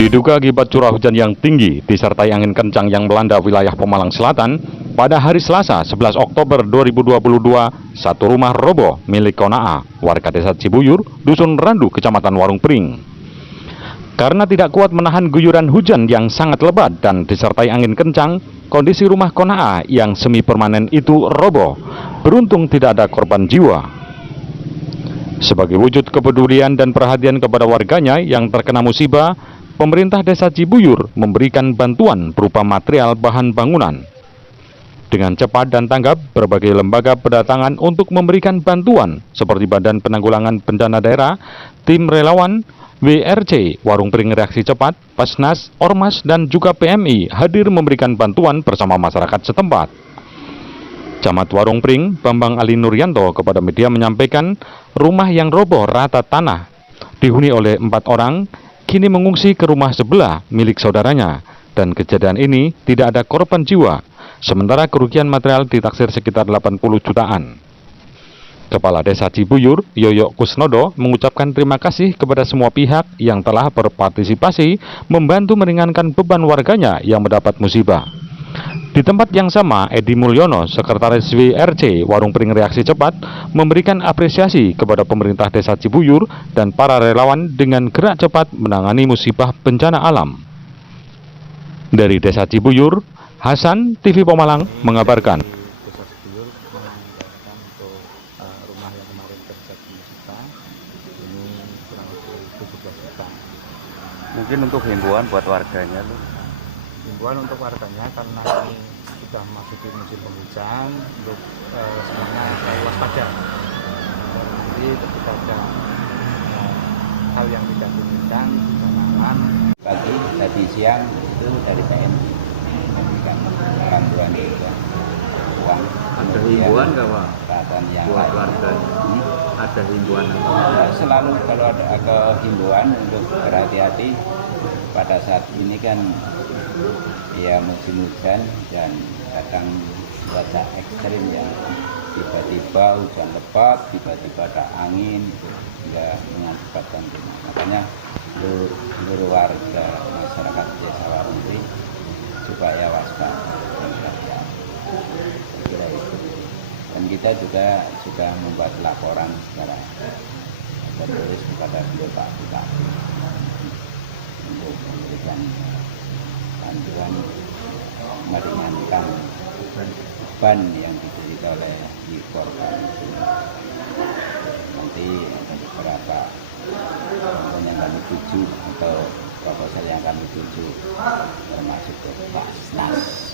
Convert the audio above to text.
Diduga akibat curah hujan yang tinggi disertai angin kencang yang melanda wilayah Pemalang Selatan, pada hari Selasa 11 Oktober 2022, satu rumah roboh milik Konaa, warga desa Cibuyur, Dusun Randu, Kecamatan Warung Pring. Karena tidak kuat menahan guyuran hujan yang sangat lebat dan disertai angin kencang, kondisi rumah Konaa yang semi permanen itu roboh. Beruntung tidak ada korban jiwa. Sebagai wujud kepedulian dan perhatian kepada warganya yang terkena musibah, pemerintah desa Cibuyur memberikan bantuan berupa material bahan bangunan. Dengan cepat dan tanggap, berbagai lembaga berdatangan untuk memberikan bantuan seperti Badan Penanggulangan Bencana Daerah, tim relawan, WRC, Warung Pring Reaksi Cepat, Basnas, Ormas, dan juga PMI hadir memberikan bantuan bersama masyarakat setempat. Camat Warung Pring, Bambang Ali Nuryanto kepada media menyampaikan rumah yang roboh rata tanah dihuni oleh 4 orang kini mengungsi ke rumah sebelah milik saudaranya, dan kejadian ini tidak ada korban jiwa, sementara kerugian material ditaksir sekitar 80 jutaan. Kepala Desa Cibuyur, Yoyo Kusnodo, mengucapkan terima kasih kepada semua pihak yang telah berpartisipasi membantu meringankan beban warganya yang mendapat musibah. Di tempat yang sama, Edi Mulyono, Sekretaris WRC Warung Pring Reaksi Cepat, memberikan apresiasi kepada pemerintah desa Cibuyur dan para relawan dengan gerak cepat menangani musibah bencana alam. Dari desa Cibuyur, Hasan, TV Pemalang, mengabarkan. Desa Cibuyur menganggarkan untuk rumah yang kemarin terjadi musibah ini kurang lebih 17 juta. Mungkin untuk himbauan buat warganya tuh. Himbauan untuk warganya karena ini sudah memasuki musim penghujan, untuk semuanya waspada. Jadi ketika ada hal yang tidak diinginkan jangan pagi tadi siang itu dari TNI memberikan bantuan juga uang. Ada himbauan nggak Pak? Peralatan yang Buat lain. warga. Ada himbauan apa? Selalu kalau ada himbauan untuk berhati-hati pada saat ini kan ya musim hujan dan kadang cuaca ekstrim ya, tiba-tiba hujan lebat, tiba-tiba ada angin hingga mengakibatkan rumah. Makanya seluruh warga masyarakat desa Warung Pring supaya waspada dan hati-hati. Saya kira itu. Dan kita juga sudah membuat laporan secara tertulis kepada beliau Pak Bupati untuk memberikan bantuan meringankan beban yang diderita oleh korban. Nanti ada beberapa bantuan yang kami tuju atau proposal yang kami tuju termasuk ke Basnas.